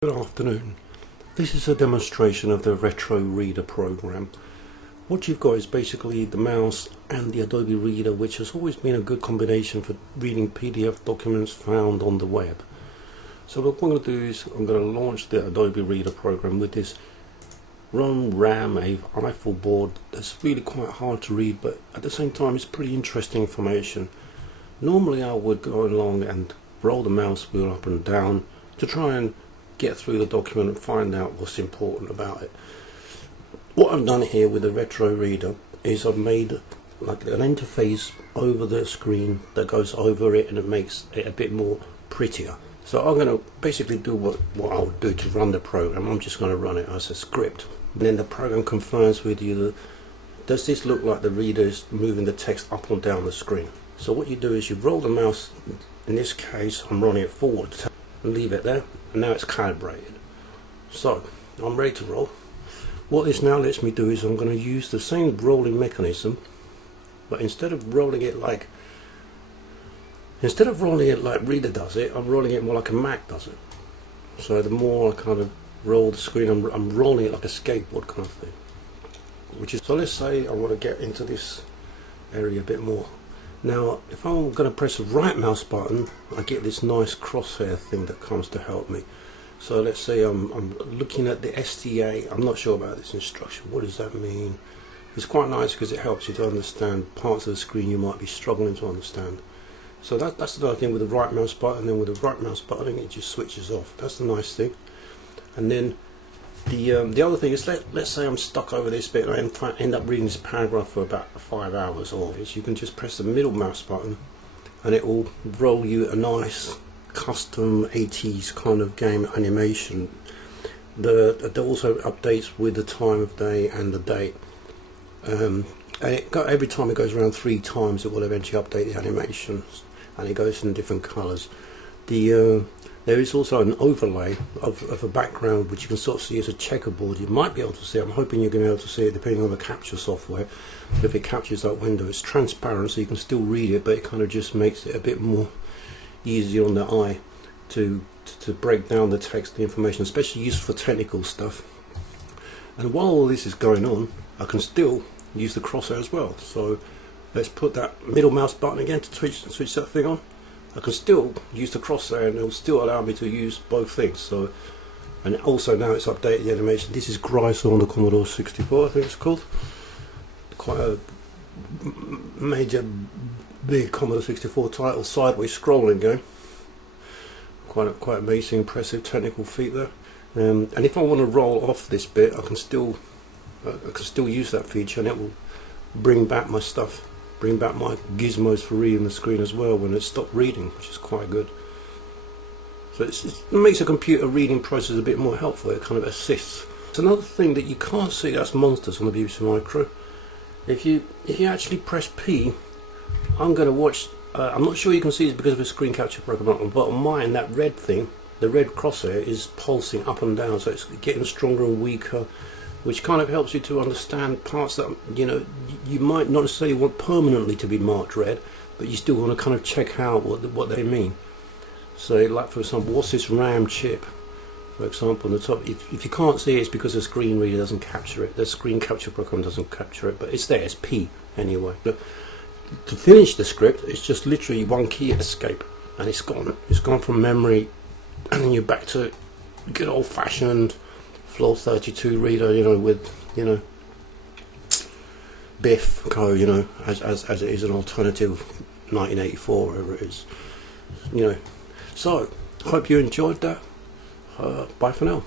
Good afternoon. This is a demonstration of the retroReader program. What you've got is basically the mouse and the Adobe Reader, which has always been a good combination for reading PDF documents found on the web. So what I'm going to do is I'm going to launch the Adobe Reader program with this RAM a rifle board that's really quite hard to read, but at the same time it's pretty interesting information. Normally I would go along and roll the mouse wheel up and down to try and get through the document and find out what's important about it. What I've done here with the retroReader is I've made like an interface over the screen that goes over it, and it makes it a bit more prettier. So I'm going to basically do what I would do to run the program. I'm just going to run it as a script, and then the program confirms with you that, does this look like the reader is moving the text up or down the screen. So what you do is you roll the mouse. In this case I'm running it forward and leave it there, and now it's calibrated. So I'm ready to roll. What this now lets me do is I'm going to use the same rolling mechanism, but instead of rolling it like Reader does it, I'm rolling it more like a Mac does it. So the more I kind of roll the screen, I'm rolling it like a skateboard kind of thing. So let's say I want to get into this area a bit more. Now if I'm going to press the right mouse button, I get this nice crosshair thing that comes to help me. So let's say I'm looking at the STA. I'm not sure about this instruction. What does that mean? It's quite nice because it helps you to understand parts of the screen you might be struggling to understand. So that's another thing with the right mouse button. Then with the right mouse button it just switches off. That's the nice thing. And then the other thing is, let's say I'm stuck over this bit and I end up reading this paragraph for about 5 hours, or you can just press the middle mouse button and it will roll you a nice custom 80s kind of game animation. It also updates with the time of day and the date, and every time it goes around 3 times it will eventually update the animation, and it goes in different colours. There is also an overlay of a background which you can sort of see as a checkerboard. You might be able to see it. I'm hoping you're going to be able to see it depending on the capture software. If it captures that window, it's transparent so you can still read it, but it kind of just makes it a bit more easier on the eye to break down the text, the information, especially useful for technical stuff. And while all this is going on, I can still use the crosshair as well. So let's put that middle mouse button again to switch that thing on. I can still use the crosshair and it will still allow me to use both things. So, and also now it's updated the animation. This is Grycer on the Commodore 64, I think it's called. Quite a major big Commodore 64 title, sideways scrolling game. Quite amazing, impressive technical feat there. And if I want to roll off this bit, I can still use that feature, and it will bring back my stuff. Bring back my gizmos for reading the screen as well when it stopped reading, which is quite good. So it makes the computer reading process a bit more helpful. It kind of assists. It's another thing that you can't see that's monsters on the BBC Micro. If you actually press P, I'm going to watch. I'm not sure you can see it because of the screen capture program, but on mine that red thing, the red crosshair, is pulsing up and down, so it's getting stronger and weaker, which kind of helps you to understand parts that you might not necessarily want permanently to be marked red, but you still want to kind of check out what they mean. So like for example, what's this RAM chip, for example, on the top. If you can't see it, it's because the screen reader doesn't capture it, the screen capture program doesn't capture it, but it's there, it's P anyway. But to finish the script, it's just literally one key, escape, and it's gone from memory, and then you're back to good old-fashioned floor 32 reader, with Biff Co, as it is an alternative 1984, whatever it is, So hope you enjoyed that. Bye for now.